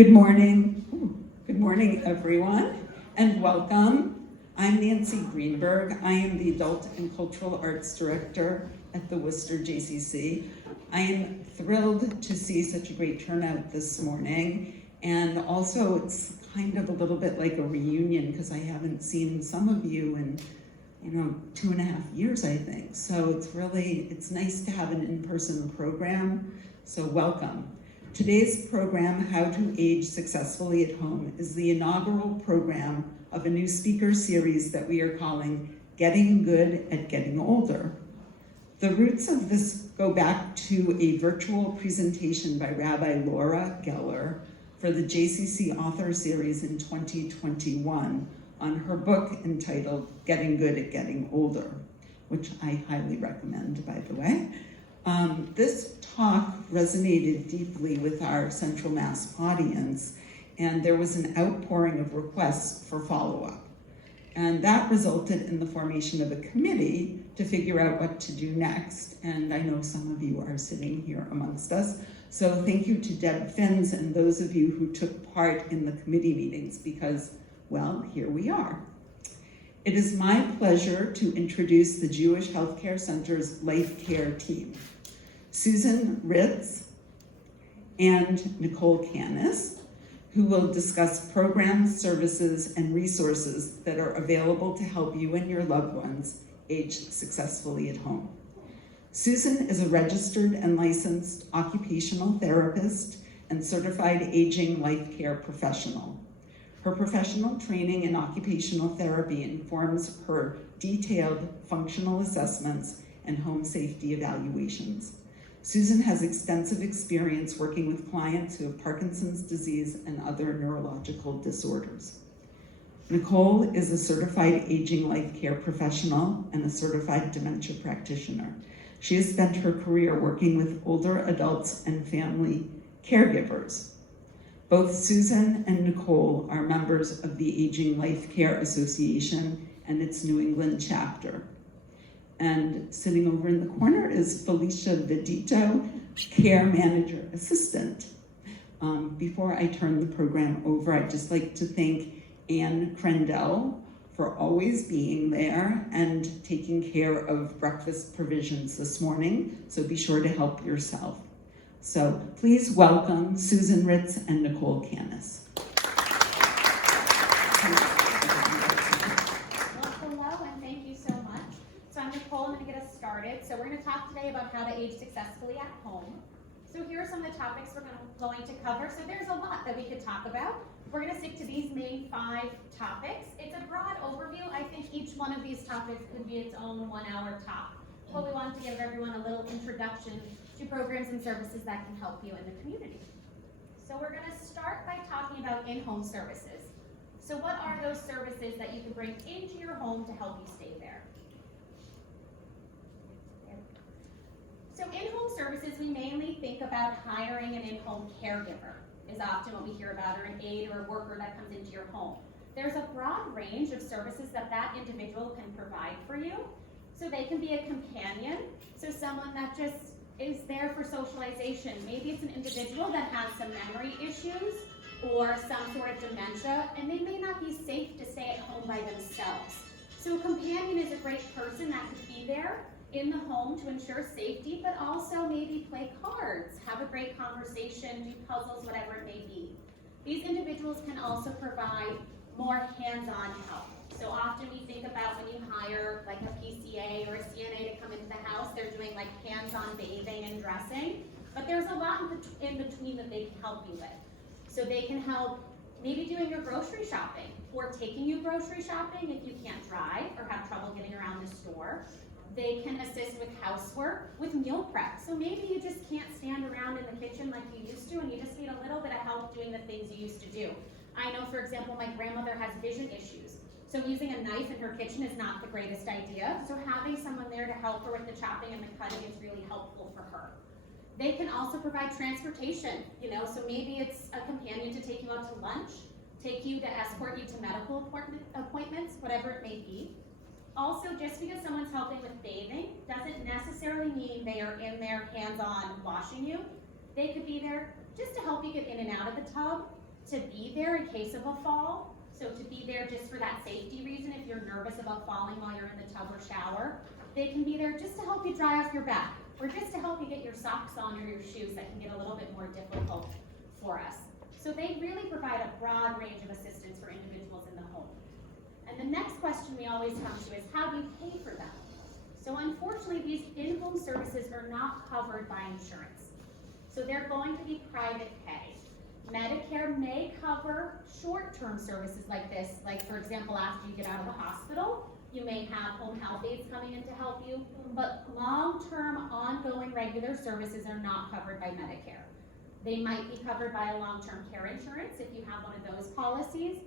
Good morning. Good morning, everyone, and welcome. I'm Nancy Greenberg. I am the Adult and Cultural Arts Director at the Worcester JCC. I am thrilled to see such a great turnout this morning, and also it's kind of a little bit like a reunion because I haven't seen some of you in 2.5 years, I think. So it's nice to have an in-person program, so welcome. Today's program, How to Age Successfully at Home, is the inaugural program of a new speaker series that we are calling Getting Good at Getting Older. The roots of this go back to a virtual presentation by Rabbi Laura Geller for the JCC Author Series in 2021 on her book entitled Getting Good at Getting Older, which I highly recommend, by the way. This talk resonated deeply with our Central Mass audience, and there was an outpouring of requests for follow-up. And that resulted in the formation of a committee to figure out what to do next. And I know some of you are sitting here amongst us. So thank you to Deb Finns and those of you who took part in the committee meetings because, well, here we are. It is my pleasure to introduce the Jewish Healthcare Center's LifeCare team. Susan Ritz and Nicole Kanis, who will discuss programs, services, and resources that are available to help you and your loved ones age successfully at home. Susan is a registered and licensed occupational therapist and certified aging life care professional. Her professional training in occupational therapy informs her detailed functional assessments and home safety evaluations. Susan has extensive experience working with clients who have Parkinson's disease and other neurological disorders. Nicole is a certified aging life care professional and a certified dementia practitioner. She has spent her career working with older adults and family caregivers. Both Susan and Nicole are members of the Aging Life Care Association and its New England chapter. And sitting over in the corner is Felicia Vidito, Care Manager Assistant. Before I turn the program over, I'd just like to thank Anne Crendell for always being there and taking care of breakfast provisions this morning, so be sure to help yourself. So please welcome Susan Ritz and Nicole Kanis. Nicole, I'm going to get us started. So we're going to talk today about how to age successfully at home. So here are some of the topics we're going to cover. So there's a lot that we could talk about. We're going to stick to these main 5 topics. It's a broad overview. I think each one of these topics could be its own 1-hour talk. But we wanted to give everyone a little introduction to programs and services that can help you in the community. So we're going to start by talking about in-home services. So what are those services that you can bring into your home to help you stay there? So in-home services, we mainly think about hiring an in-home caregiver is often what we hear about, or an aide or a worker that comes into your home. There's a broad range of services that individual can provide for you. So they can be a companion, so someone that just is there for socialization. Maybe it's an individual that has some memory issues or some sort of dementia, and they may not be safe to stay at home by themselves. So a companion is a great person that could be there in the home to ensure safety, but also maybe play cards, have a great conversation, do puzzles, whatever it may be. These individuals can also provide more hands-on help. So often we think about when you hire like a PCA or a CNA to come into the house, they're doing like hands-on bathing and dressing, but there's a lot in between that they can help you with. So they can help maybe doing your grocery shopping or taking you grocery shopping if you can't drive or have trouble getting around the store. They can assist with housework, with meal prep. So maybe you just can't stand around in the kitchen like you used to and you just need a little bit of help doing the things you used to do. I know, for example, my grandmother has vision issues. So using a knife in her kitchen is not the greatest idea. So having someone there to help her with the chopping and the cutting is really helpful for her. They can also provide transportation, so maybe it's a companion to take you out to lunch, take you to escort you to medical appointments, whatever it may be. Also, just because someone's helping with bathing doesn't necessarily mean they are in there hands-on washing you. They could be there just to help you get in and out of the tub. to be there in case of a fall. So to be there just for that safety reason, if you're nervous about falling while you're in the tub or shower, they can be there just to help you dry off your back, or just to help you get your socks on or your shoes that can get a little bit more difficult for us. So they really provide a broad range of assistance for individuals in the home. And the next question we always come to is, how do you pay for them? So unfortunately, these in-home services are not covered by insurance. So they're going to be private pay. Medicare may cover short-term services like this, like for example, after you get out of the hospital, you may have home health aides coming in to help you, but long-term, ongoing, regular services are not covered by Medicare. They might be covered by a long-term care insurance if you have one of those policies,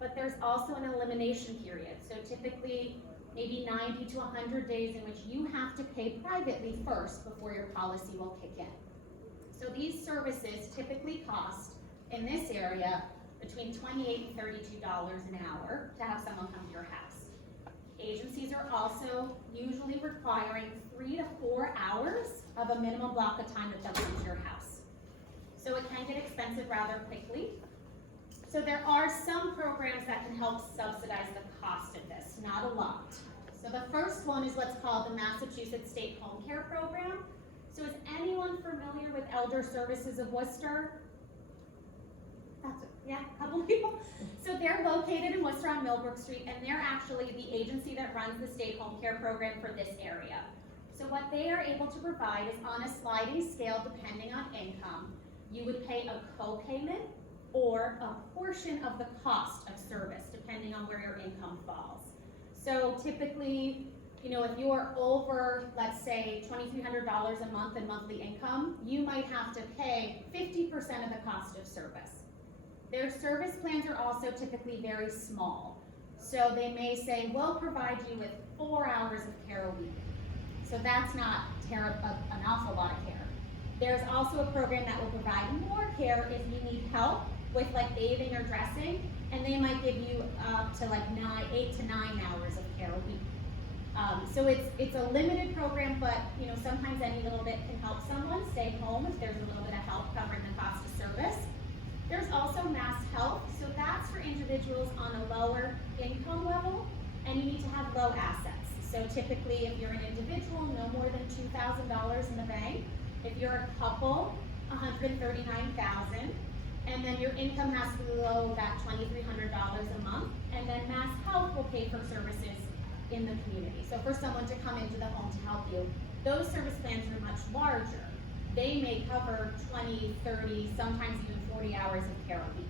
but there's also an elimination period. So typically, maybe 90 to 100 days in which you have to pay privately first before your policy will kick in. So these services typically cost, in this area, between $28 and $32 an hour to have someone come to your house. Agencies are also usually requiring 3 to 4 hours of a minimum block of time that they'll come to your house. So it can get expensive rather quickly. So there are some programs that can help subsidize the cost of this, not a lot. So the first one is what's called the Massachusetts State Home Care Program. So is anyone familiar with Elder Services of Worcester? Yeah, a couple of people. So they're located in Worcester on Millbrook Street, and they're actually the agency that runs the state home care program for this area. So what they are able to provide is on a sliding scale depending on income. You would pay a co-payment or a portion of the cost of service depending on where your income falls. So typically, you know, if you're over, let's say, $2,300 a month in monthly income, you might have to pay 50% of the cost of service. Their service plans are also typically very small. So they may say, we'll provide you with 4 hours of care a week. So that's not an awful lot of care. There's also a program that will provide more care if you need help with like bathing or dressing, and they might give you up to like 8 to 9 hours of care a week. So it's a limited program, but you know, sometimes any little bit can help someone stay home if there's a little bit of help covering the cost of service. There's also Mass Health, so that's for individuals on a lower income level, and you need to have low assets. So typically, if you're an individual, no more than $2,000 in the bank. If you're a couple, $139,000, and then your income has to be below that $2,300 a month, and then Mass Health will pay for services in the community. So for someone to come into the home to help you, those service plans are much larger. They may cover 20, 30, sometimes even 40 hours of care a week.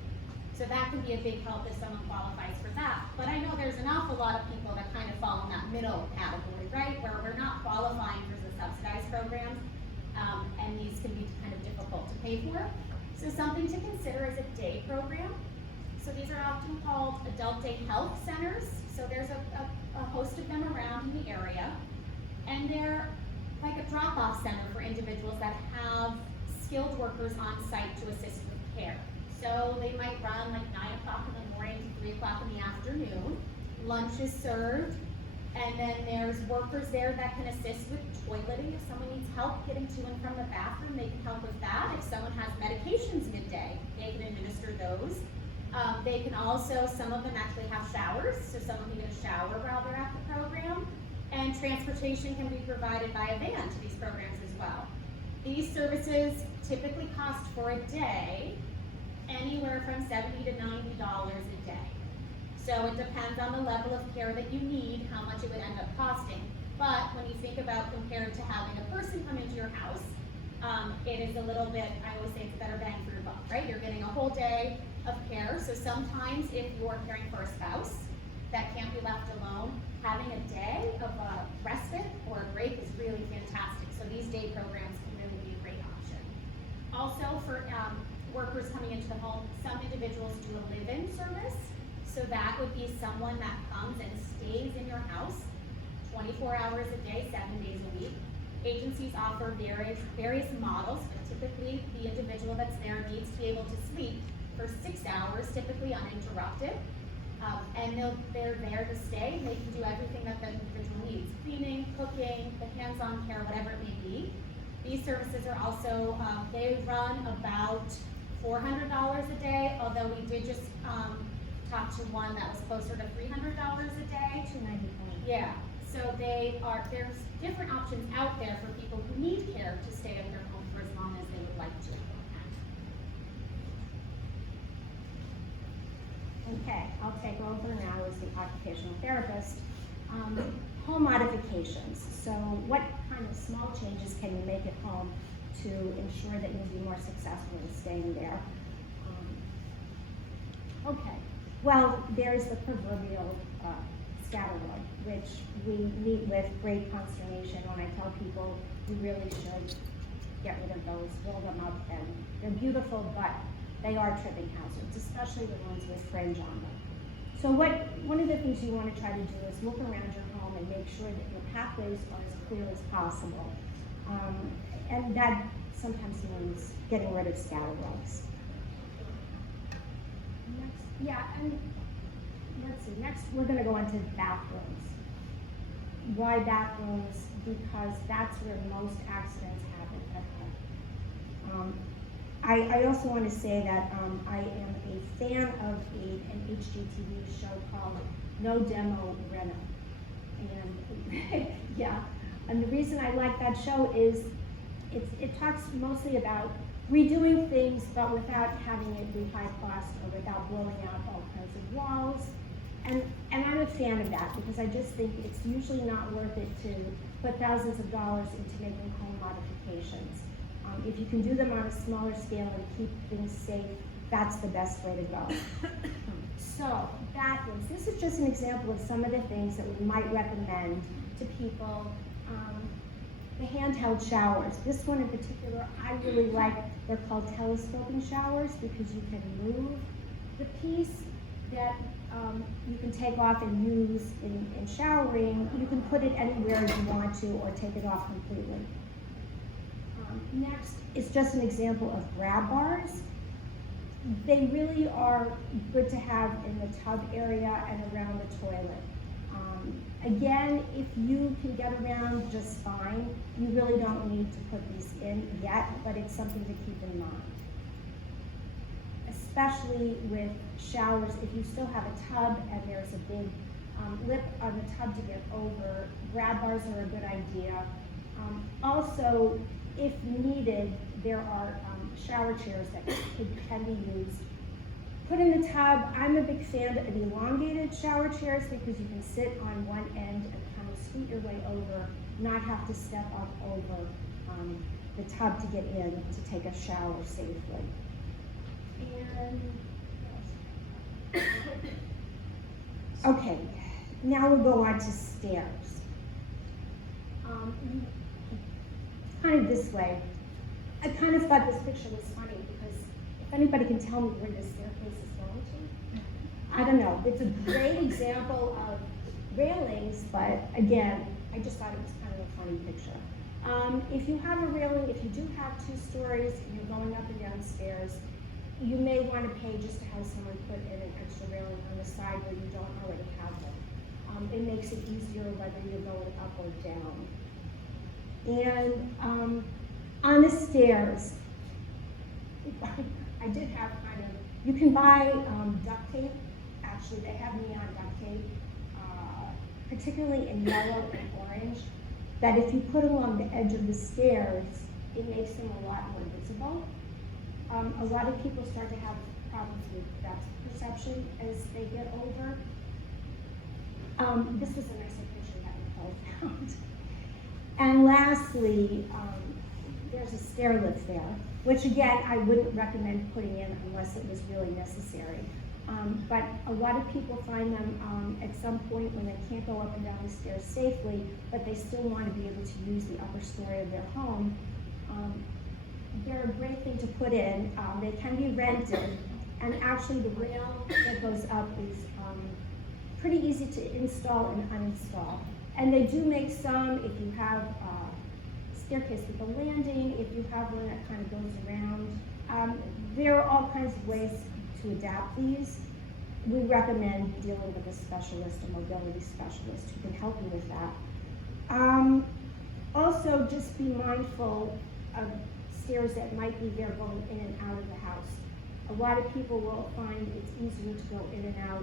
So that can be a big help if someone qualifies for that. But I know there's an awful lot of people that kind of fall in that middle category, right? Where we're not qualifying for the subsidized programs, and these can be kind of difficult to pay for. So something to consider is a day program. So these are often called adult day health centers. So there's a host of them around in the area, and they're like a drop-off center for individuals that have skilled workers on site to assist with care. So they might run like 9 o'clock in the morning to 3 o'clock in the afternoon. Lunch is served, and then there's workers there that can assist with toileting. If someone needs help getting to and from the bathroom, they can help with that. If someone has medications midday, they can administer those. They can also, some of them actually have showers, so someone can get a shower while they're at the program. And transportation can be provided by a van to these programs as well. These services typically cost for a day anywhere from $70 to $90 a day. So it depends on the level of care that you need, how much it would end up costing. But when you think about compared to having a person come into your house, it is a little bit, I always say it's a better bang for your buck, right? You're getting a whole day of care. So sometimes if you're caring for a spouse that can't be left alone, having a day of a respite or a break is really fantastic. So these day programs can really be a great option. Also for workers coming into the home, some individuals do a live-in service. So that would be someone that comes and stays in your house 24 hours a day, 7 days a week. Agencies offer various models, but typically the individual that's there needs to be able to sleep for 6 hours, typically uninterrupted. And they're there to stay. They can do everything that the individual needs: cleaning, cooking, the hands-on care, whatever it may be. These services are also, they run about $400 a day, although we did just talk to one that was closer to $300 a day. $295. Yeah, so there's different options out there for people who need care to stay at their home for as long as they would like to. Okay, I'll take over now as the occupational therapist. Home modifications. So what kind of small changes can you make at home to ensure that you'll be more successful in staying there? Okay, well, there's the proverbial scatterrug, which we meet with great consternation when I tell people you really should get rid of those, roll them up, and they're beautiful, but they are tripping hazards, especially the ones with fringe on them. So one of the things you want to try to do is look around your home and make sure that your pathways are as clear as possible. And that sometimes means getting rid of scatterrugs. Yeah, and let's see, next we're going to go into bathrooms. Why bathrooms? Because that's where most accidents happen at home. I also want to say that I am a fan of an HGTV show called No Demo Reno. And yeah, and the reason I like that show is it talks mostly about redoing things, but without having it be high cost or without blowing out all kinds of walls. And I'm a fan of that because I just think it's usually not worth it to put thousands of dollars into making home modifications. If you can do them on a smaller scale and keep things safe, that's the best way to go. So, bathrooms. This is just an example of some of the things that we might recommend to people. The handheld showers. This one in particular, I really like. They're called telescoping showers because you can move the piece that you can take off and use in showering. You can put it anywhere you want to or take it off completely. Next is just an example of grab bars. They really are good to have in the tub area and around the toilet. Again, if you can get around just fine, you really don't need to put these in yet, but it's something to keep in mind. Especially with showers, if you still have a tub and there's a big lip on the tub to get over, grab bars are a good idea. Also, if needed, there are shower chairs that can be used. Put in the tub. I'm a big fan of elongated shower chairs because you can sit on one end and kind of scoot your way over, not have to step up over the tub to get in to take a shower safely. And okay, now we'll go on to stairs. Kind of this way. I kind of thought this picture was funny because if anybody can tell me where this staircase is going to, I don't know. It's a great example of railings, but again, I just thought it was kind of a funny picture. If you have a railing, if you do have 2 stories and you're going up and down stairs, you may want to pay just to have someone put in an extra railing on the side where you don't already have one. It makes it easier whether you're going up or down. And on the stairs, I did have kind of, you can buy duct tape. Actually, they have neon duct tape, particularly in yellow and orange, that if you put along the edge of the stairs, it makes them a lot more visible. A lot of people start to have problems with depth perception as they get older. This was a nicer picture that Nicole found. And lastly, there's a stair lift there, which again, I wouldn't recommend putting in unless it was really necessary. But a lot of people find them at some point when they can't go up and down the stairs safely, but they still want to be able to use the upper story of their home. They're a great thing to put in. They can be rented, and actually the rail that goes up is pretty easy to install and uninstall. And they do make some, if you have a staircase with a landing, if you have one that kind of goes around. There are all kinds of ways to adapt these. We recommend dealing with a specialist, a mobility specialist who can help you with that. Also, just be mindful of stairs that might be there going in and out of the house. A lot of people will find it's easier to go in and out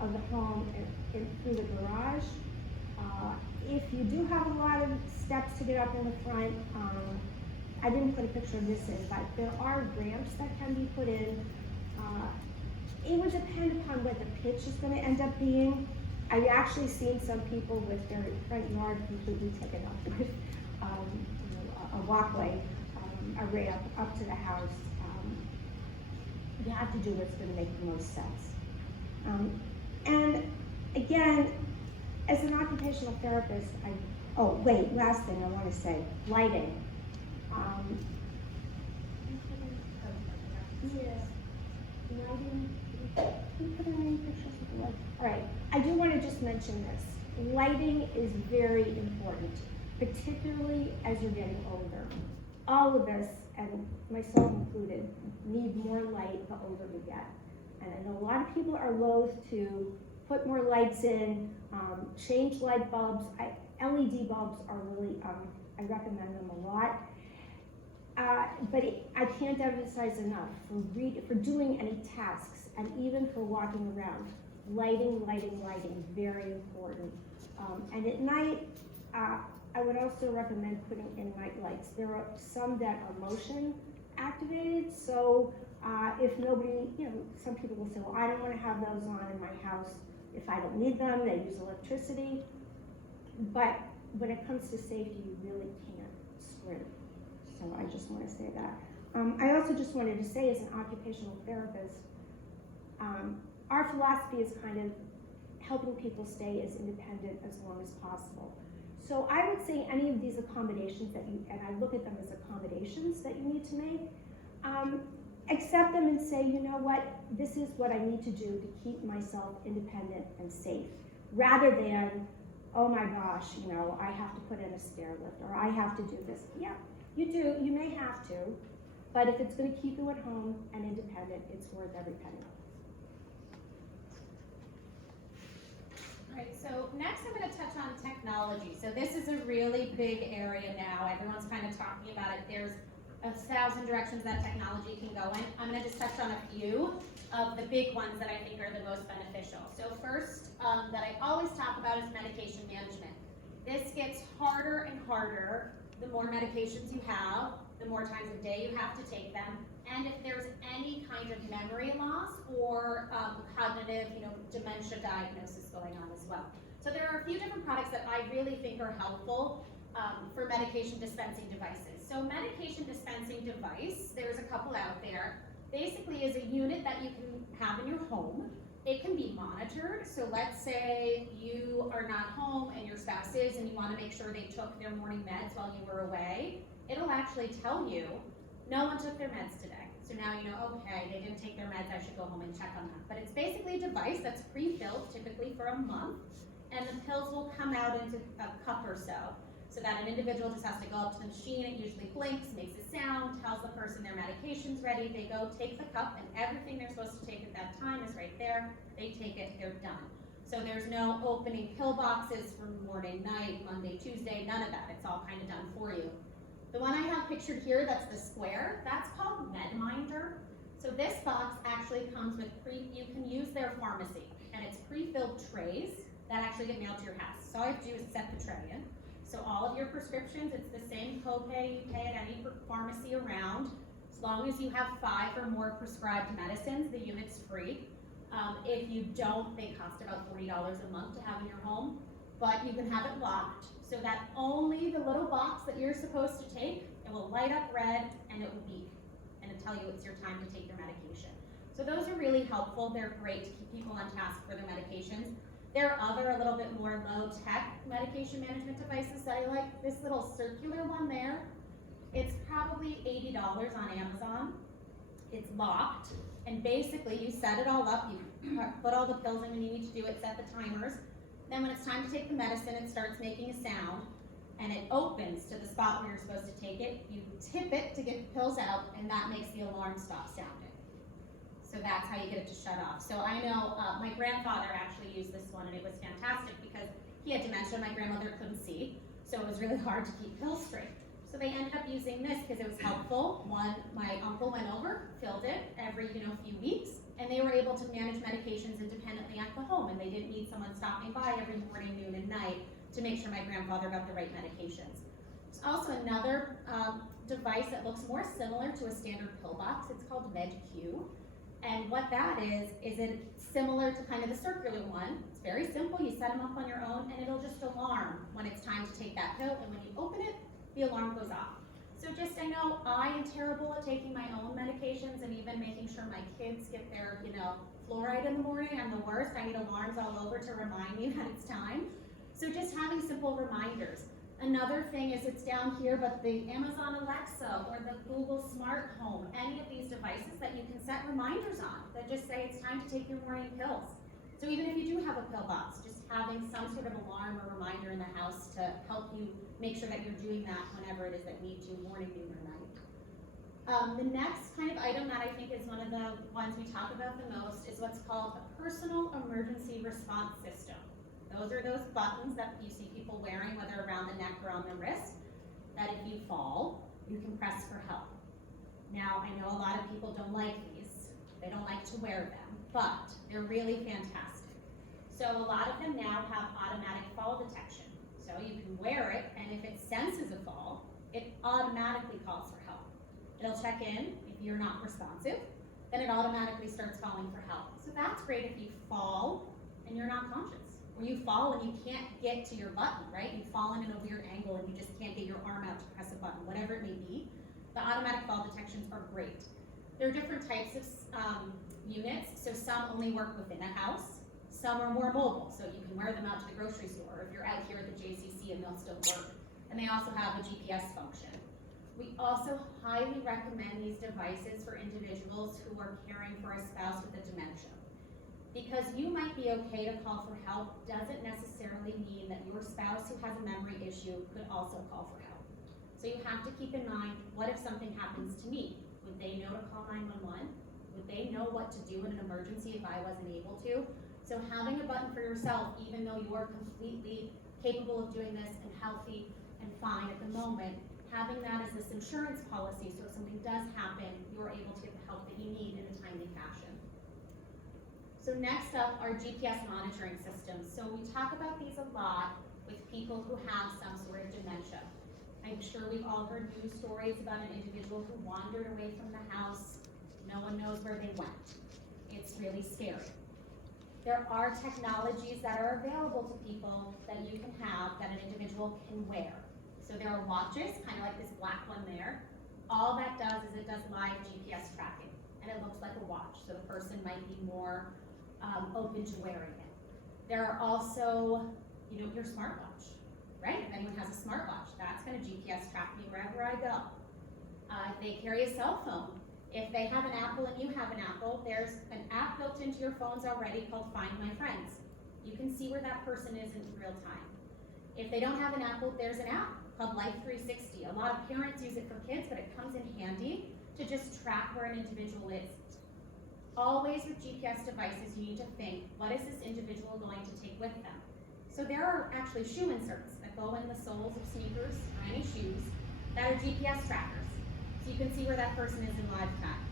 of the home and through the garage. If you do have a lot of steps to get up in the front, I didn't put a picture of this in, but there are ramps that can be put in. It would depend upon what the pitch is going to end up being. I've actually seen some people with their front yard completely taken up with a walkway, a ramp up to the house. You have to do what's going to make the most sense. And again, as an occupational therapist, last thing I want to say, lighting. Lighting. Can you put in any pictures of the light? All right, I do want to just mention this. Lighting is very important, particularly as you're getting older. All of us, and myself included, need more light the older we get. And I know a lot of people are loath to put more lights in, change light bulbs. LED bulbs are really, I recommend them a lot. But I can't emphasize enough, for doing any tasks, and even for walking around, lighting, very important. And at night, I would also recommend putting in night lights. There are some that are motion activated, so if nobody, some people will say, well, I don't want to have those on in my house if I don't need them. They use electricity. But when it comes to safety, you really can't scrimp. So I just want to say that. I also just wanted to say, as an occupational therapist, our philosophy is kind of helping people stay as independent as long as possible. So I would say any of these accommodations that and I look at them as accommodations that you need to make, accept them and say, you know what, this is what I need to do to keep myself independent and safe, rather than, oh my gosh, I have to put in a stair lift, or I have to do this. Yeah, you do, you may have to, but if it's going to keep you at home and independent, it's worth every penny. All right, so next I'm going to touch on technology. So this is a really big area now. Everyone's kind of talking about it. There's 1,000 directions that technology can go in. I'm going to just touch on a few of the big ones that I think are the most beneficial. So first, that I always talk about is medication management. This gets harder and harder the more medications you have, the more times a day you have to take them, and if there's any kind of memory loss or cognitive, dementia diagnosis going on as well. So there are a few different products that I really think are helpful for medication dispensing devices. So medication dispensing device, there's a couple out there, basically is a unit that you can have in your home. It can be monitored. So let's say you are not home and your spouse is, and you want to make sure they took their morning meds while you were away. It'll actually tell you, no one took their meds today. So now you know, okay, they didn't take their meds, I should go home and check on them. But it's basically a device that's pre-filled, typically for a month, and the pills will come out into a cup or so that an individual just has to go up to the machine. It usually blinks, makes a sound, tells the person their medication's ready. They go take the cup, and everything they're supposed to take at that time is right there. They take it, they're done. So there's no opening pill boxes for morning, night, Monday, Tuesday, none of that. It's all kind of done for you. The one I have pictured here, that's the square, that's called MedMinder. So this box actually comes with you can use their pharmacy, and it's pre-filled trays that actually get mailed to your house. So all you have to do is set the tray in. So all of your prescriptions, it's the same copay you pay at any pharmacy around. As long as you have 5 or more prescribed medicines, the unit's free. If you don't, they cost about $40 a month to have in your home, but you can have it locked so that only the little box that you're supposed to take, it will light up red and it will beep and it'll tell you it's your time to take your medication. So those are really helpful. They're great to keep people on task for their medications. There are other, a little bit more low-tech medication management devices that I like. This little circular one there, it's probably $80 on Amazon. It's locked, and basically you set it all up, you put all the pills in when you need to do it, set the timers. Then when it's time to take the medicine, it starts making a sound, and it opens to the spot where you're supposed to take it. You tip it to get the pills out, and that makes the alarm stop sounding. So that's how you get it to shut off. So I know my grandfather actually used this one, and it was fantastic because he had dementia. My grandmother couldn't see, so it was really hard to keep pills straight. So they ended up using this because it was helpful. One, my uncle went over, filled it every few weeks, and they were able to manage medications independently at the home, and they didn't need someone stopping by every morning, noon, and night to make sure my grandfather got the right medications. There's also another device that looks more similar to a standard pill box. It's called MedQ. And what that is it's similar to kind of the circular one. It's very simple. You set them up on your own, and it'll just alarm when it's time to take that pill, and when you open it, the alarm goes off. So just, I know I am terrible at taking my own medications and even making sure my kids get their, fluoride in the morning. I'm the worst. I need alarms all over to remind me that it's time. So just having simple reminders. Another thing is, it's down here, but the Amazon Alexa or the Google Smart Home, any of these devices that you can set reminders on that just say it's time to take your morning pills. So even if you do have a pill box, just having some sort of alarm or reminder in the house to help you make sure that you're doing that whenever it is that needs you, morning, noon, or night. The next kind of item that I think is one of the ones we talk about the most is what's called a personal emergency response system. Those are those buttons that you see people wearing, whether around the neck or on the wrist, that if you fall, you can press for help. Now, I know a lot of people don't like these. They don't like to wear them, but they're really fantastic. So a lot of them now have automatic fall detection. So you can wear it, and if it senses a fall, it automatically calls for help. It'll check in. If you're not responsive, then it automatically starts calling for help. So that's great if you fall and you're not conscious. Or you fall and you can't get to your button, right? You've fallen in a weird angle and you just can't get your arm out to press a button, whatever it may be. The automatic fall detections are great. There are different types of units. So some only work within a house. Some are more mobile, so you can wear them out to the grocery store, or if you're out here at the JCC, and they'll still work. And they also have a GPS function. We also highly recommend these devices for individuals who are caring for a spouse with a dementia. Because you might be okay to call for help doesn't necessarily mean that your spouse who has a memory issue could also call for help. So you have to keep in mind, what if something happens to me? Would they know to call 911? Would they know what to do in an emergency if I wasn't able to? So having a button for yourself, even though you are completely capable of doing this and healthy and fine at the moment, having that as this insurance policy, so if something does happen, you're able to get the help that you need in a timely fashion. So next up are GPS monitoring systems. So we talk about these a lot with people who have some sort of dementia. I'm sure we've all heard news stories about an individual who wandered away from the house. No one knows where they went. It's really scary. There are technologies that are available to people that you can have that an individual can wear. So there are watches, kind of like this black one there. All that does is it does live GPS tracking, and it looks like a watch, so the person might be more open to wearing it. There are also, your smartwatch, right? If anyone has a smartwatch, that's going to GPS track me wherever I go. If they carry a cell phone, if they have an Apple and you have an Apple, there's an app built into your phones already called Find My Friends. You can see where that person is in real time. If they don't have an Apple, there's an app called Life 360. A lot of parents use it for kids, but it comes in handy to just track where an individual is. Always with GPS devices, you need to think, what is this individual going to take with them? So there are actually shoe inserts that go in the soles of sneakers or any shoes that are GPS trackers. So you can see where that person is in live time.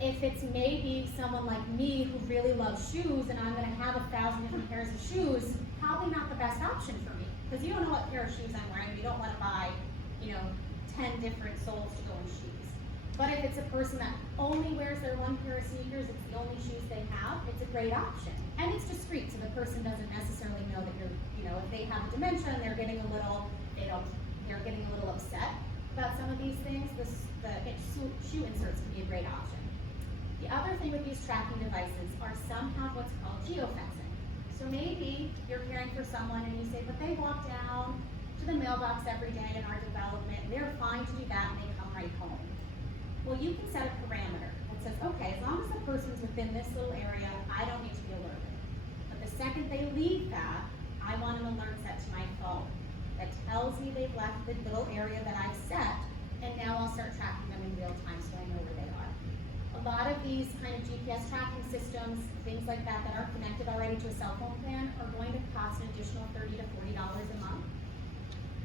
If it's maybe someone like me who really loves shoes and I'm going to have 1,000 different pairs of shoes, probably not the best option for me, because you don't know what pair of shoes I'm wearing. You don't want to buy, 10 different soles to go in shoes. But if it's a person that only wears their one pair of sneakers, it's the only shoes they have, it's a great option. And it's discreet, so the person doesn't necessarily know that you're, if they have a dementia and they're getting a little upset about some of these things, the shoe inserts can be a great option. The other thing with these tracking devices are some have what's called geofencing. So maybe you're caring for someone and you say, but they walk down to the mailbox every day in our development, and they're fine to do that and they come right home. Well, you can set a parameter that says, okay, as long as the person's within this little area, I don't need to be alerted. But the second they leave that, I want an alert set to my phone that tells me they've left the little area that I've set, and now I'll start tracking them in real time so I know where they are. A lot of these kind of GPS tracking systems, things like that are connected already to a cell phone plan are going to cost an additional $30 to $40 a month.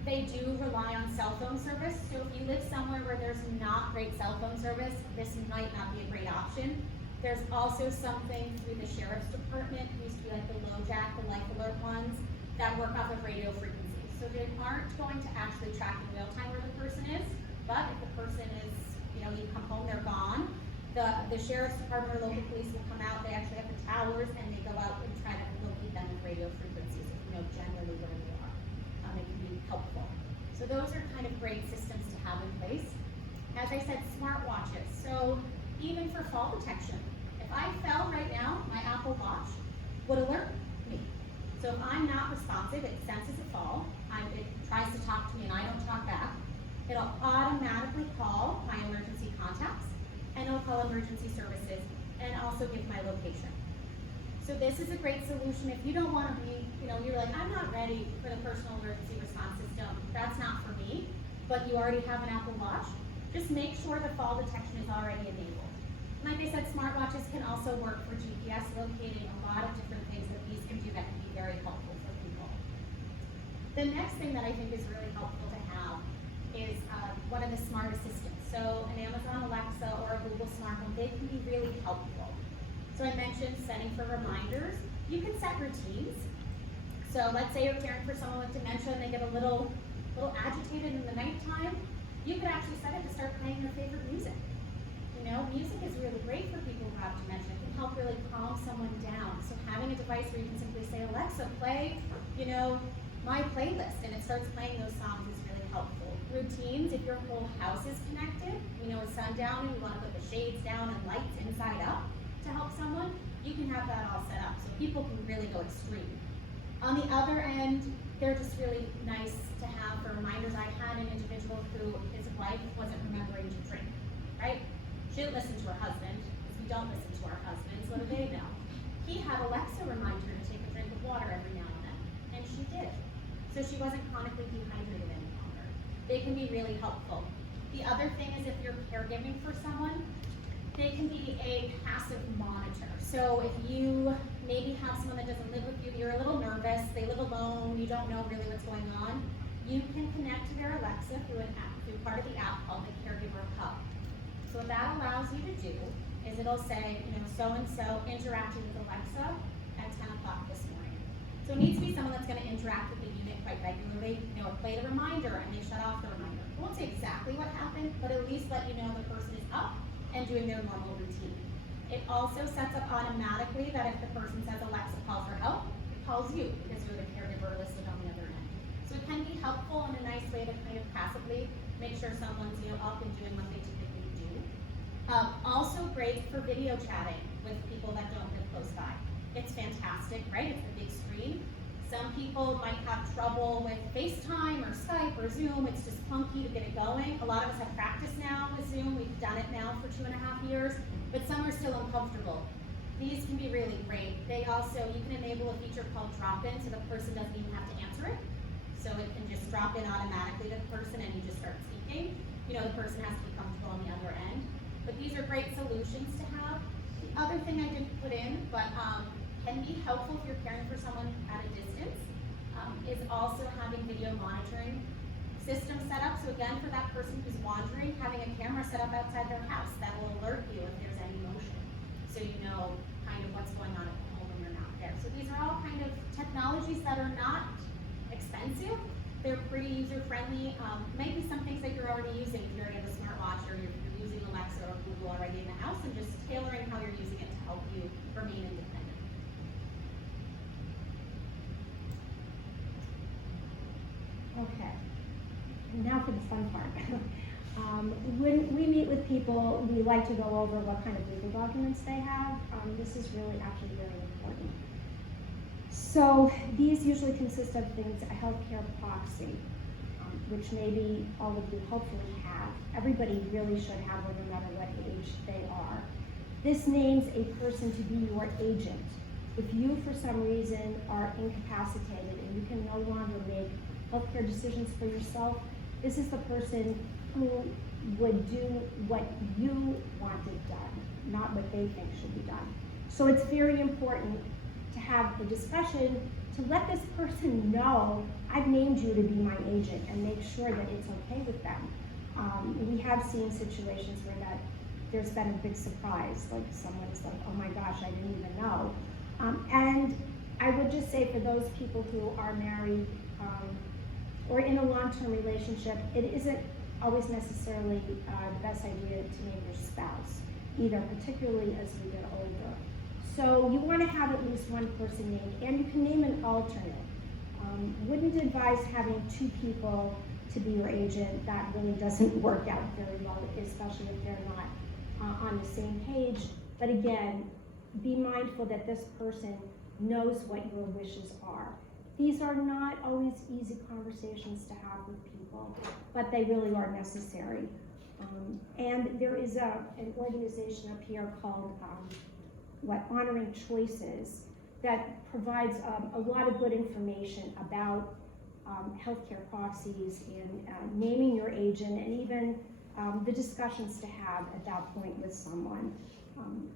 They do rely on cell phone service, so if you live somewhere where there's not great cell phone service, this might not be a great option. There's also something through the sheriff's department, who used to be like the LoJack, the Life Alert ones, that work off of radio frequencies. So they aren't going to actually track in real time where the person is, but if the person is, you come home, they're gone, the sheriff's department or local police will come out, they actually have the towers, and they go out and try to locate them with radio frequencies, if you know generally where they are. It can be helpful. So those are kind of great systems to have in place. As I said, smartwatches. So even for fall detection, if I fell right now, my Apple Watch would alert me. So if I'm not responsive, it senses a fall, it tries to talk to me and I don't talk back, it'll automatically call my emergency contacts, and it'll call emergency services, and also give my location. So this is a great solution if you don't want to be, you're like, I'm not ready for the personal emergency response system, that's not for me, but you already have an Apple Watch, just make sure the fall detection is already enabled. Like I said, smartwatches can also work for GPS locating, a lot of different things that these can do that can be very helpful for people. The next thing that I think is really helpful to have is one of the smart assistants. So an Amazon Alexa or a Google Smart Home, they can be really helpful. So I mentioned setting for reminders. You can set routines. So let's say you're caring for someone with dementia and they get a little agitated in the nighttime. You could actually set it to start playing their favorite music. Music is really great for people who have dementia. It can help really calm someone down. So having a device where you can simply say, Alexa, play, my playlist, and it starts playing those songs is really helpful. Routines, if your whole house is connected, it's sundown and you want to put the shades down and lights inside up to help someone, you can have that all set up. So people can really go extreme. On the other end, they're just really nice to have for reminders. I had an individual who his wife wasn't remembering to drink, right? She didn't listen to her husband, because we don't listen to our husbands, what do they know? He had Alexa remind her to take a drink of water every now and then, and she did. So she wasn't chronically dehydrated any longer. They can be really helpful. The other thing is if you're caregiving for someone, they can be a passive monitor. So if you maybe have someone that doesn't live with you, you're a little nervous, they live alone, you don't know really what's going on, you can connect to their Alexa through an app, through part of the app called the Caregiver Hub. So what that allows you to do is it'll say, so-and-so interacted with Alexa at 10 o'clock this morning. So it needs to be someone that's going to interact with the unit quite regularly. It played a reminder and they shut off the reminder. It won't say exactly what happened, but at least let you know the person is up and doing their normal routine. It also sets up automatically that if the person says Alexa call for help, it calls you because you're the caregiver listed on the other end. So it can be helpful in a nice way to kind of passively make sure someone's up and doing what they typically do. Also great for video chatting with people that don't live close by. It's fantastic, right? It's the big screen. Some people might have trouble with FaceTime or Skype or Zoom. It's just clunky to get it going. A lot of us have practice now with Zoom. We've done it now for 2.5 years, but some are still uncomfortable. These can be really great. They also, you can enable a feature called drop-in so the person doesn't even have to answer it. So it can just drop in automatically to the person and you just start speaking. The person has to be comfortable on the other end. But these are great solutions to have. The other thing I didn't put in, but can be helpful if you're caring for someone at a distance, is also having video monitoring system set up. So again, for that person who's wandering, having a camera set up outside their house that will alert you if there's any motion. So you know kind of what's going on at home when you're not there. So these are all kind of technologies that are not expensive. They're pretty user-friendly. Maybe some things that you're already using if you already have a smartwatch or you're using Alexa or Google already in the house, and just tailoring how you're using it to help you remain independent. Okay, now for the fun part. When we meet with people, we like to go over what kind of legal documents they have. This is really actually very important. So these usually consist of things, a healthcare proxy, which maybe all of you hopefully have. Everybody really should have one, no matter what age they are. This names a person to be your agent. If you, for some reason, are incapacitated and you can no longer make healthcare decisions for yourself, this is the person who would do what you wanted done, not what they think should be done. So it's very important to have the discussion to let this person know, I've named you to be my agent, and make sure that it's okay with them. We have seen situations where there's been a big surprise, like someone's like, oh my gosh, I didn't even know. And I would just say for those people who are married or in a long-term relationship, it isn't always necessarily the best idea to name your spouse, either, particularly as we get older. So you want to have at least one person named, and you can name an alternate. Wouldn't advise having two people to be your agent. That really doesn't work out very well, especially if they're not on the same page. But again, be mindful that this person knows what your wishes are. These are not always easy conversations to have with people, but they really are necessary. And there is an organization up here called Honoring Choices that provides a lot of good information about healthcare proxies and naming your agent, and even the discussions to have at that point with someone.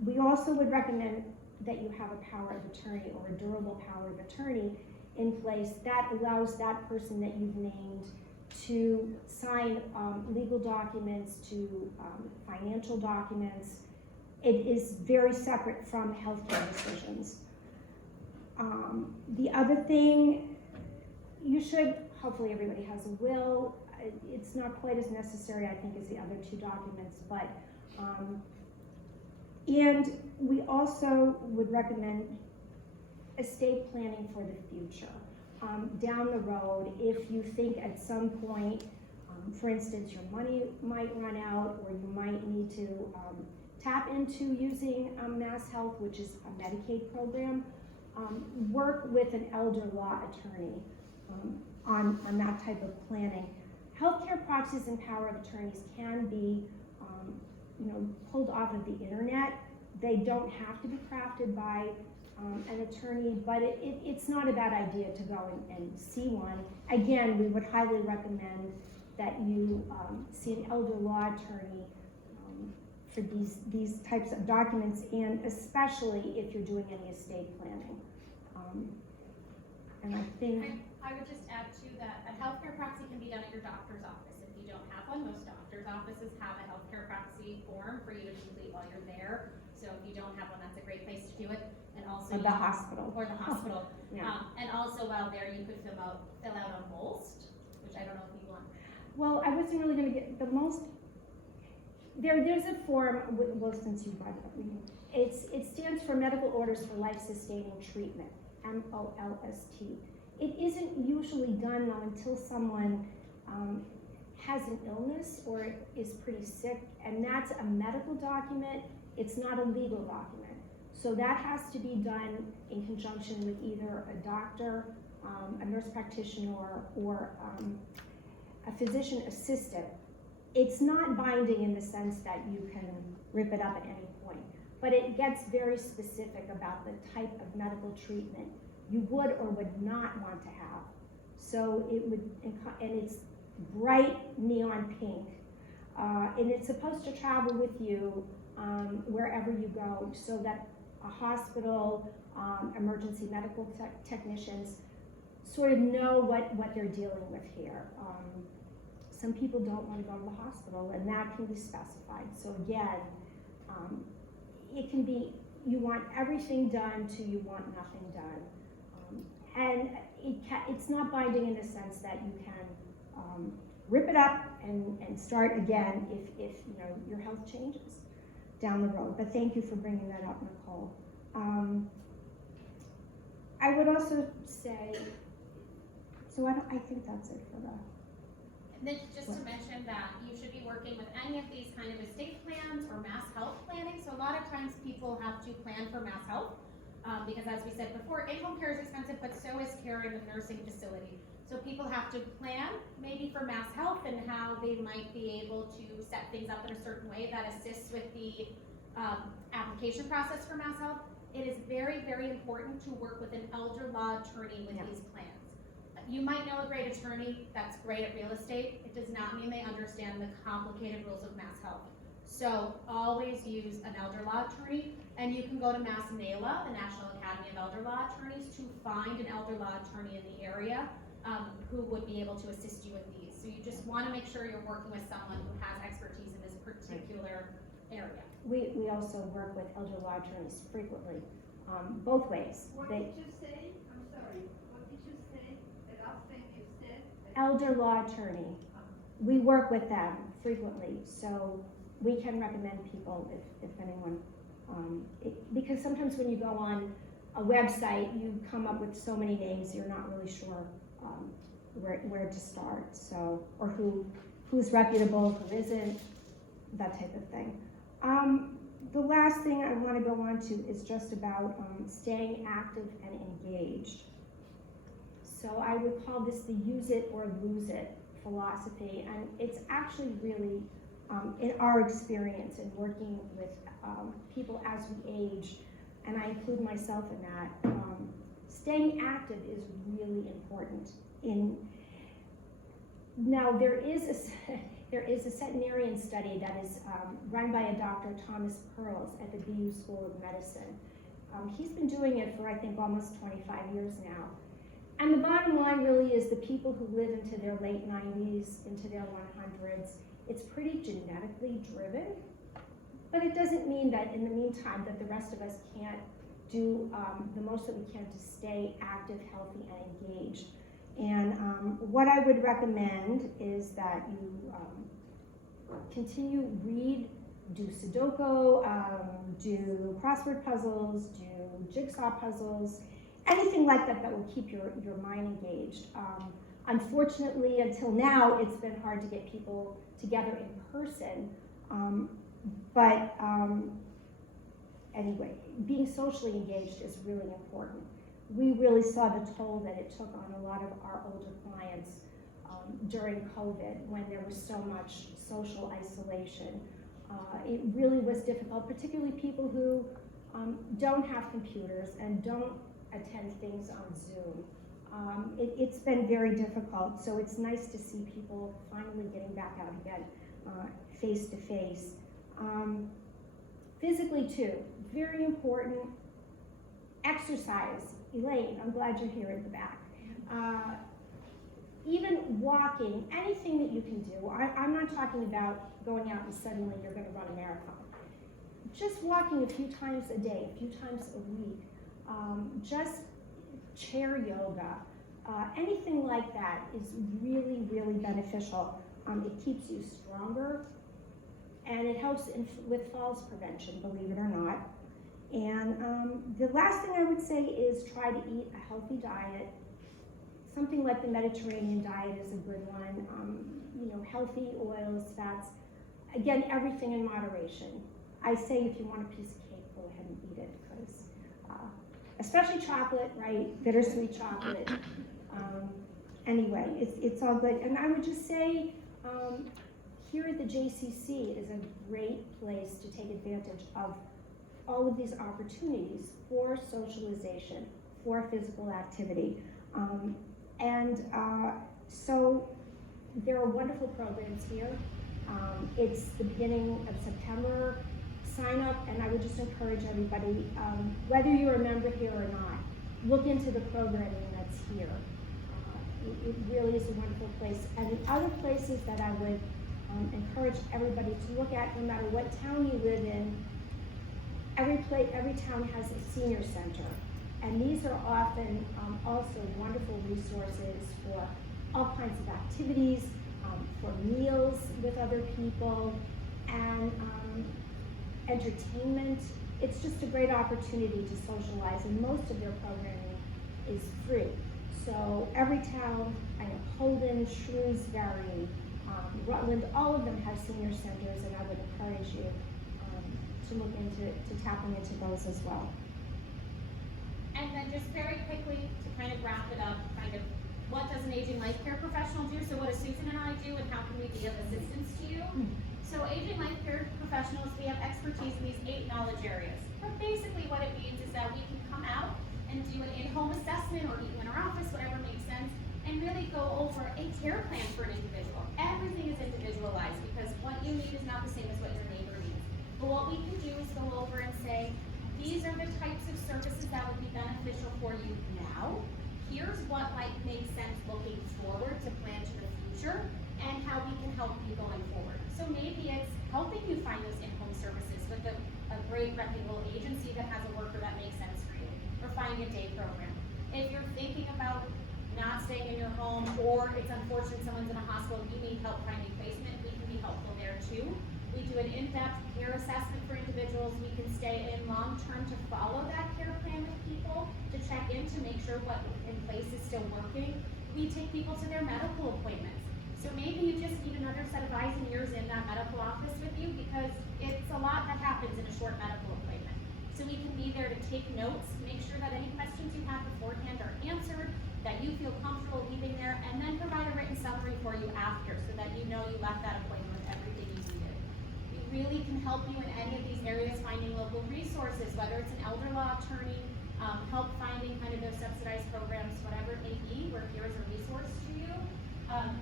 We also would recommend that you have a power of attorney or a durable power of attorney in place that allows that person that you've named to sign legal documents, to financial documents. It is very separate from healthcare decisions. The other thing, you should, hopefully everybody has a will. It's not quite as necessary, I think, as the other two documents, but, and we also would recommend estate planning for the future. Down the road, if you think at some point, for instance, your money might run out, or you might need to tap into using Mass Health, which is a Medicaid program, work with an elder law attorney on that type of planning. Healthcare proxies and power of attorneys can be pulled off of the internet. They don't have to be crafted by an attorney, but it's not a bad idea to go and see one. Again, we would highly recommend that you see an elder law attorney for these types of documents, and especially if you're doing any estate planning. And I think I would just add to that, a healthcare proxy can be done at your doctor's office. If you don't have one, most doctor's offices have a healthcare proxy form for you to complete while you're there. So if you don't have one, that's a great place to do it. And also the hospital. Or the hospital. Yeah. And also while there, you could fill out a MOLST, which I don't know if you want. Well, I wasn't really going to get the most. There's a form. Well, since you brought it up, it stands for Medical Orders for Life-Sustaining Treatment, MOLST. It isn't usually done though until someone has an illness or is pretty sick, and that's a medical document. It's not a legal document. So that has to be done in conjunction with either a doctor, a nurse practitioner, or a physician assistant. It's not binding in the sense that you can rip it up at any point, but it gets very specific about the type of medical treatment you would or would not want to have. So it would, and it's bright neon pink, and it's supposed to travel with you wherever you go, so that a hospital, emergency medical technicians sort of know what they're dealing with here. Some people don't want to go to the hospital, and that can be specified. So again, it can be, you want everything done to you want nothing done. And it's not binding in the sense that you can rip it up and start again if your health changes down the road. But thank you for bringing that up, Nicole. I would also say, so I think that's it for the. And then just to mention that you should be working with any of these kind of estate plans or mass health planning. So a lot of times people have to plan for mass health because, as we said before, in-home care is expensive, but so is care in a nursing facility. So people have to plan maybe for mass health and how they might be able to set things up in a certain way that assists with the application process for mass health. It is very, very important to work with an elder law attorney with these plans. You might know a great attorney that's great at real estate. It does not mean they understand the complicated rules of mass health. So always use an elder law attorney, and you can go to MassNALA, the National Academy of Elder Law Attorneys, to find an elder law attorney in the area who would be able to assist you with these. So you just want to make sure you're working with someone who has expertise in this particular area. We also work with elder law attorneys frequently, both ways. What did you say? I'm sorry. What did you say? The last thing you said? Elder law attorney. We work with them frequently, so we can recommend people if anyone, because sometimes when you go on a website, you come up with so many names, you're not really sure where to start, so, or who's reputable, who isn't, that type of thing. The last thing I want to go on to is just about staying active and engaged. So I would call this the use it or lose it philosophy, and it's actually really, in our experience in working with people as we age, and I include myself in that, staying active is really important. Now there is a centenarian study that is run by a Dr. Thomas Pearls at the BU School of Medicine. He's been doing it for I think almost 25 years now. And the bottom line really is the people who live into their late 90s, into their 100s, it's pretty genetically driven, but it doesn't mean that in the meantime that the rest of us can't do the most that we can to stay active, healthy, and engaged. And what I would recommend is that you continue, read, do Sudoku, do crossword puzzles, do jigsaw puzzles, anything like that that will keep your mind engaged. Unfortunately, until now, it's been hard to get people together in person, but anyway, being socially engaged is really important. We really saw the toll that it took on a lot of our older clients during COVID when there was so much social isolation. It really was difficult, particularly people who don't have computers and don't attend things on Zoom. It's been very difficult, so it's nice to see people finally getting back out again, face to face. Physically too, very important. Exercise. Elaine, I'm glad you're here at the back. Even walking, anything that you can do. I'm not talking about going out and suddenly you're going to run a marathon. Just walking a few times a day, a few times a week. Just chair yoga. Anything like that is really, really beneficial. It keeps you stronger, and it helps with falls prevention, believe it or not. And the last thing I would say is try to eat a healthy diet. Something like the Mediterranean diet is a good one. You know, healthy oils, fats. Again, everything in moderation. I say if you want a piece of cake, go ahead and eat it, because especially chocolate, right? Bittersweet chocolate. Anyway, it's all good. And I would just say, here at the JCC is a great place to take advantage of all of these opportunities for socialization, for physical activity. So there are wonderful programs here. It's the beginning of September. Sign up, and I would just encourage everybody, whether you're a member here or not, look into the programming that's here. It really is a wonderful place. And the other places that I would encourage everybody to look at, no matter what town you live in, every town has a senior center. And these are often also wonderful resources for all kinds of activities, for meals with other people, and entertainment. It's just a great opportunity to socialize, and most of their programming is free. So every town, I know Holden, Shrewsbury, Rutland, all of them have senior centers, and I would encourage you to look into tapping into those as well. And then just very quickly to kind of wrap it up, kind of what does an aging life care professional do? So what do Susan and I do, and how can we be of assistance to you? So aging life care professionals, we have expertise in these 8 knowledge areas. But basically what it means is that we can come out and do an in-home assessment, or meet you in our office, whatever makes sense, and really go over a care plan for an individual. Everything is individualized, because what you need is not the same as what your neighbor go over and say, these are the types of services that would be beneficial for you now. Here's what might make sense looking forward to plan to the future, and how we can help you going forward. So maybe it's helping you find those in-home services with a great reputable agency that has a worker that makes sense for you, or finding a day program. If you're thinking about not staying in your home, or it's unfortunate someone's in a hospital, you need help finding placement, we can be helpful there too. We do an in-depth care assessment for individuals. We can stay in long-term to follow that care plan with people, to check in to make sure what in place is still working. We take people to their medical appointments. So maybe you just need another set of eyes and ears in that medical office with you, because it's a lot that happens in a short medical appointment. So we can be there to take notes, make sure that any questions you have beforehand are answered, that you feel comfortable leaving there, and then provide a written summary for you after, so that you know you left that appointment with everything you needed. We really can help you in any of these areas, finding local resources, whether it's an elder law attorney, help finding kind of those subsidized programs, whatever it may be, we're here as a resource to you.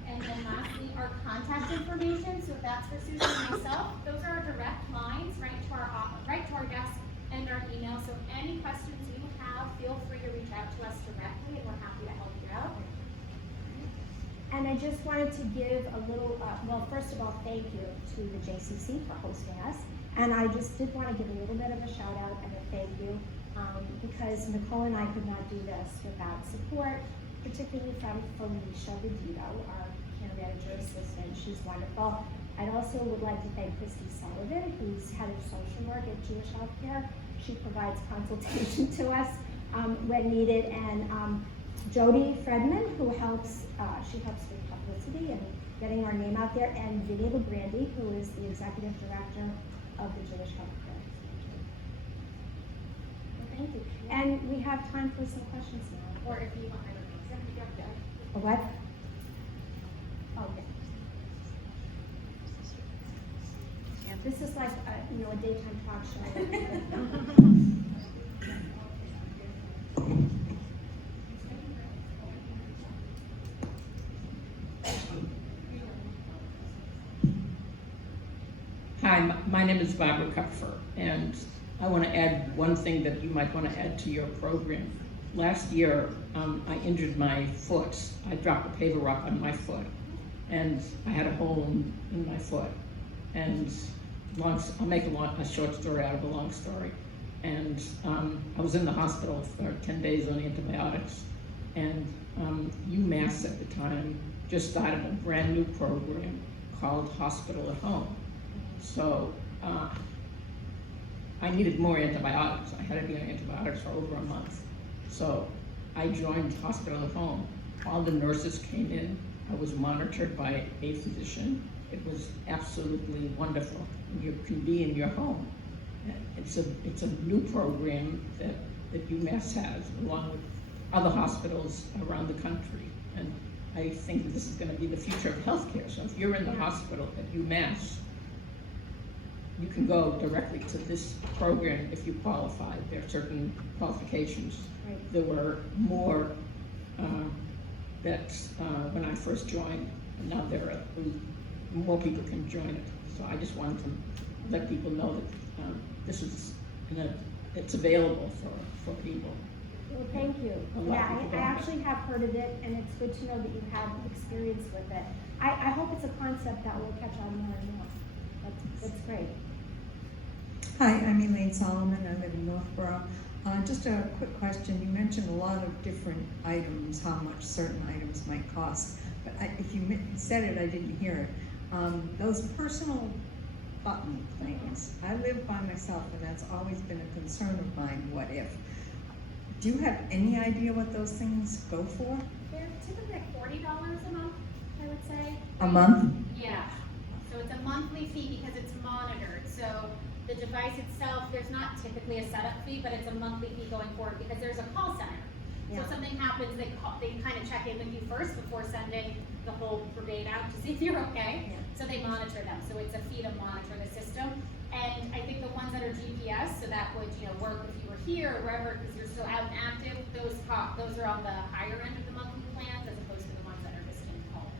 And then lastly, our contact information, so that's for Susan and myself. Those are our direct lines right to our desk and our email. So any questions you have, feel free to reach out to us directly, and we're happy to help you out. And I just wanted to give a little, well, first of all, thank you to the JCC for hosting us. And I just did want to give a little bit of a shout out and a thank you, because Nicole and I could not do this without support, particularly from Felicia Bedito, our care manager assistant. She's wonderful. I also would like to thank Christy Sullivan, who's head of social work at Jewish Healthcare. She provides consultation to us when needed, and Jody Fredman, who helps, she helps with publicity and getting our name out there, and Vinny LeGrandi, who is the executive director of the Jewish Healthcare. Well, thank you. And we have time for some questions now. Or if you want, A what? Oh, yeah. Yeah, this is like a daytime talk show. Hi, my name is Barbara Kupfer, and I want to add one thing that you might want to add to your program. Last year, I injured my foot. I dropped a paver rock on my foot, and I had a hole in my foot. And I'll make a short story out of a long story. And I was in the hospital for 10 days on antibiotics, and UMass at the time just started a brand new program called Hospital at Home. So I needed more antibiotics. I had to be on antibiotics for over a month. So I joined Hospital at Home. All the nurses came in. I was monitored by a physician. It was absolutely wonderful. You can be in your home. It's a new program that UMass has, along with other hospitals around the country. And I think that this is going to be the future of healthcare. So if you're in the hospital at UMass, you can go directly to this program if you qualify. There are certain qualifications. Right. There were more when I first joined, and now more people can join it. So I just wanted to let people know that this is it's available for people. Well, thank you. Yeah, I actually have heard of it, and it's good to know that you have experience with it. I hope it's a concept that will catch on more and more. That's great. Hi, I'm Elaine Solomon. I live in Northborough. Just a quick question. You mentioned a lot of different items, how much certain items might cost. But if you said it, I didn't hear it. Those personal button things, I live by myself, and that's always been a concern of mine. What if? Do you have any idea what those things go for? they're typically like $40 a month, I would say. A month? Yeah, so it's a monthly fee because it's monitored, so the device itself, there's not typically a setup fee, but it's a monthly fee going forward because there's a call center. So if something happens, they kind of check in with you first before sending the whole brigade out to see if you're okay. Yeah. So they monitor them, so it's a fee to monitor the system. And I think the ones that are GPS, so that would work if you were here or wherever, because you're still out and active, those are on the higher end of the monthly plans as opposed to the ones that are just in home.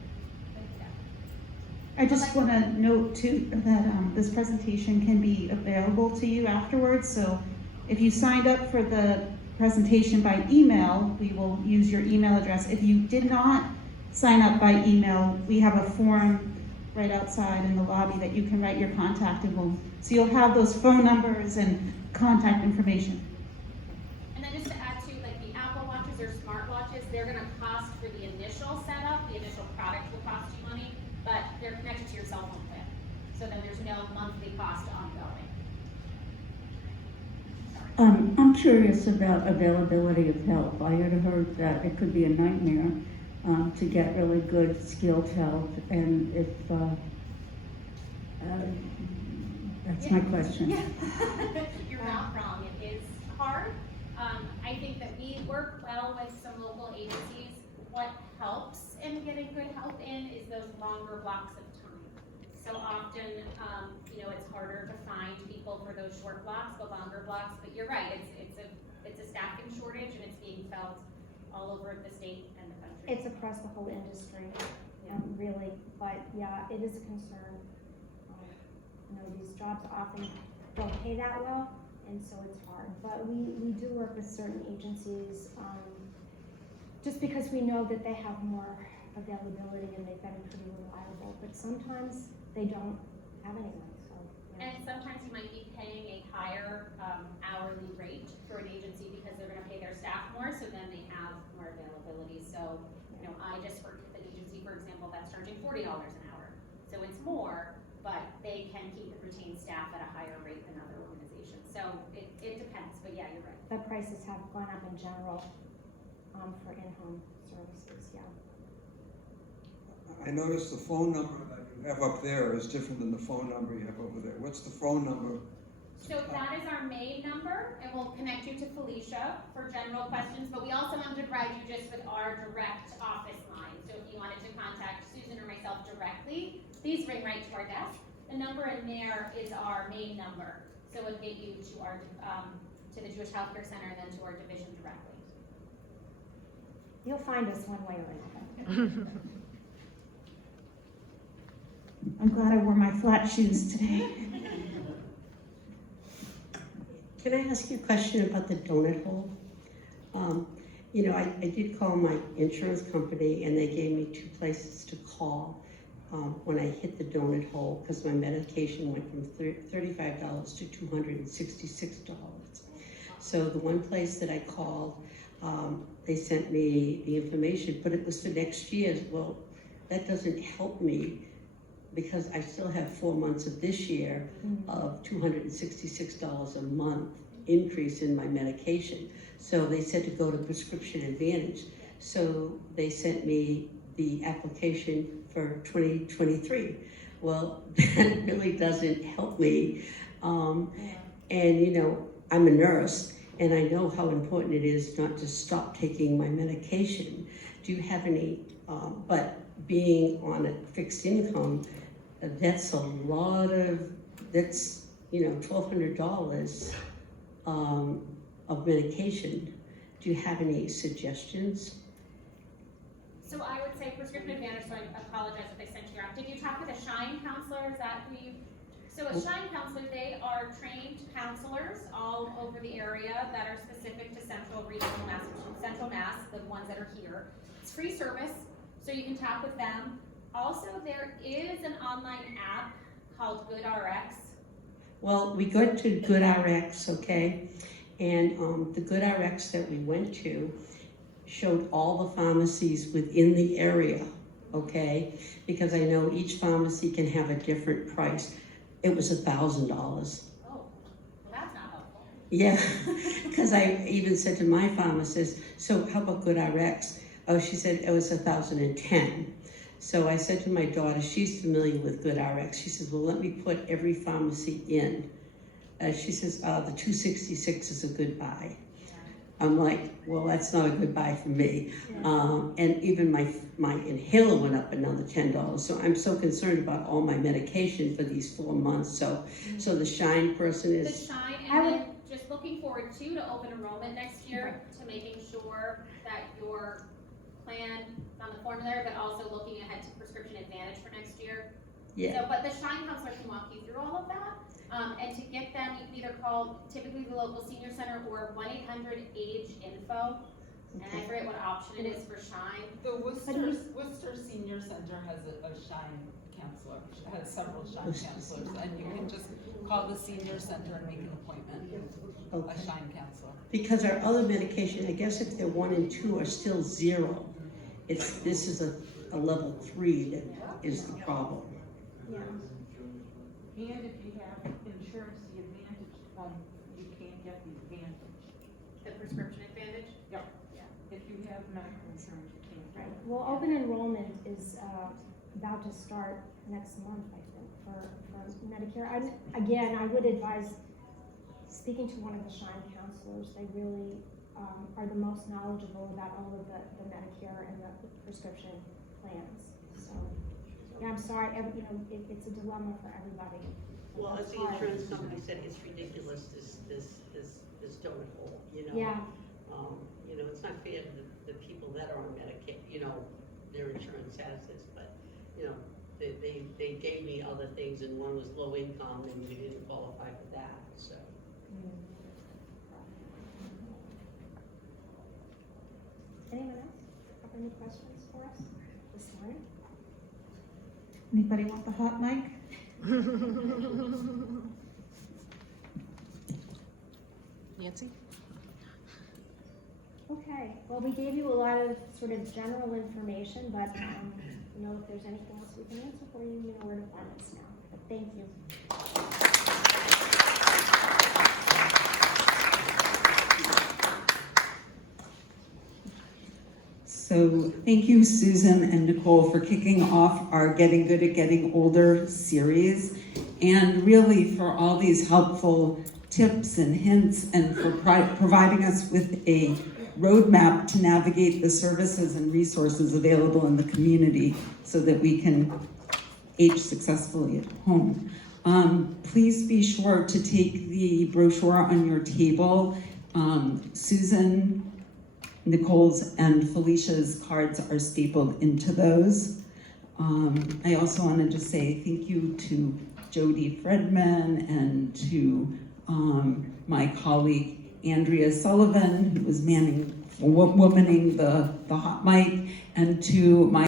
I just want to note too that this presentation can be available to you afterwards. So if you signed up for the presentation by email, we will use your email address. If you did not sign up by email, we have a form right outside in the lobby that you can write your contact info. So you'll have those phone numbers and contact information. And then just to add to, like the Apple Watches or smartwatches, they're gonna cost for the initial setup, the initial product will cost you money, but they're connected to your cell phone plan. So then there's no monthly cost ongoing. I'm curious about availability of help. I had heard that it could be a nightmare to get really good skilled help, and if that's my question. Yeah. You're not wrong, it is hard. I think that we work well with some local agencies. What helps in getting good help in is those longer blocks of time. So often, it's harder to find people for those short blocks, but longer blocks, but you're right, it's a staffing shortage and it's being felt all over the state and the country. It's across the whole industry, really, but yeah, it is a concern. These jobs often don't pay that well, and so it's hard. But we do work with certain agencies, just because we know that they have more availability and they've been pretty reliable, but sometimes they don't have anyone, so. Yeah. And sometimes you might be paying a higher hourly rate for an agency because they're gonna pay their staff more, so then they have more availability. So, I just worked with an agency, for example, that's charging $40 an hour. So it's more, but they can keep and retain staff at a higher rate than other organizations. So it depends, but yeah, you're right. The prices have gone up in general, for in-home services, yeah. I noticed the phone number that you have up there is different than the phone number you have over there. What's the phone number? So that is our main number, and we'll connect you to Felicia for general questions, but we also wanted to provide you just with our direct office line. So if you wanted to contact Susan or myself directly, please ring right to our desk. The number in there is our main number, so it would get you to our, to the Jewish Healthcare Center and then to our division directly. You'll find us one way or another. I'm glad I wore my flat shoes today. Can I ask you a question about the donut hole? I did call my insurance company and they gave me 2 places to call when I hit the donut hole because my medication went from $35 to $266. So the one place that I called, they sent me the information, but it was for next year. Well, that doesn't help me because I still have 4 months of this year of $266 a month increase in my medication. So they said to go to Prescription Advantage. So they sent me the application for 2023. Well, that really doesn't help me. And I'm a nurse and I know how important it is not to stop taking my medication. Do you have any, but being on a fixed income, that's a lot of, that's, $1,200 of medication. Do you have any suggestions? So I would say Prescription Advantage, so I apologize if I sent you out. Did you talk with a Shine counselor? Is that who you? So a Shine counselor, they are trained counselors all over the area that are specific to Central Regional Massachusetts, Central Mass, the ones that are here. It's free service, so you can talk with them. Also, there is an online app called GoodRx. Well, we go to GoodRx, okay? And the GoodRx that we went to showed all the pharmacies within the area, okay? Because I know each pharmacy can have a different price. It was $1,000. Oh, well, that's not helpful. Yeah, because I even said to my pharmacist, so how about GoodRx? Oh, she said it was $1,010. So I said to my daughter, she's familiar with GoodRx. She says, well, let me put every pharmacy in. She says, the 266 is a good buy. I'm like, well, that's not a good buy for me. And even my inhaler went up another $10. So I'm so concerned about all my medication for these 4 months. So the Shine person is. The Shine, and then just looking forward to open enrollment next year, to making sure that your plan is on the formulary, but also looking ahead to Prescription Advantage for next year. Yeah. So, but the Shine counselor can walk you through all of that. And to get them, you can either call typically the local senior center or 1-800-AGE-INFO. And I forget what option it is for Shine. The Worcester Senior Center has a Shine counselor, has several Shine counselors, and you can just call the senior center and make an appointment with a Shine counselor. Because our other medication, I guess if they're 1 and 2 are still 0, this is a level 3 that is the problem. Yeah. And if you have insurance, the Advantage one, you can't get the Advantage. The prescription advantage? Yep. Yeah. If you have medical insurance, you can't get it. Well, open enrollment is about to start next month, I think, for Medicare. I would advise speaking to one of the Shine counselors. They really are the most knowledgeable about all of the Medicare and the prescription plans. So, yeah, I'm sorry, it's a dilemma for everybody. Well, as It's the hard. insurance company said, it's ridiculous, this donut hole, you know? Yeah. It's not fair to the people that are on Medicaid, their insurance has this, but, they gave me other things, and one was low income, and we didn't qualify for that, so. Anyone else have any questions for us this morning? Anybody want the hot mic? Nancy? Okay, well, we gave you a lot of sort of general information, but, if there's anything else we can answer for you, you know where to find us now. But thank you. So thank you, Susan and Nicole, for kicking off our Getting Good at Getting Older series, and really for all these helpful tips and hints, and for providing us with a roadmap to navigate the services and resources available in the community so that we can age successfully at home. Please be sure to take the brochure on your table. Susan, Nicole's, and Felicia's cards are stapled into those. I also wanted to say thank you to Jody Fredman and to my colleague Andrea Sullivan, who was womaning the hot mic, and to my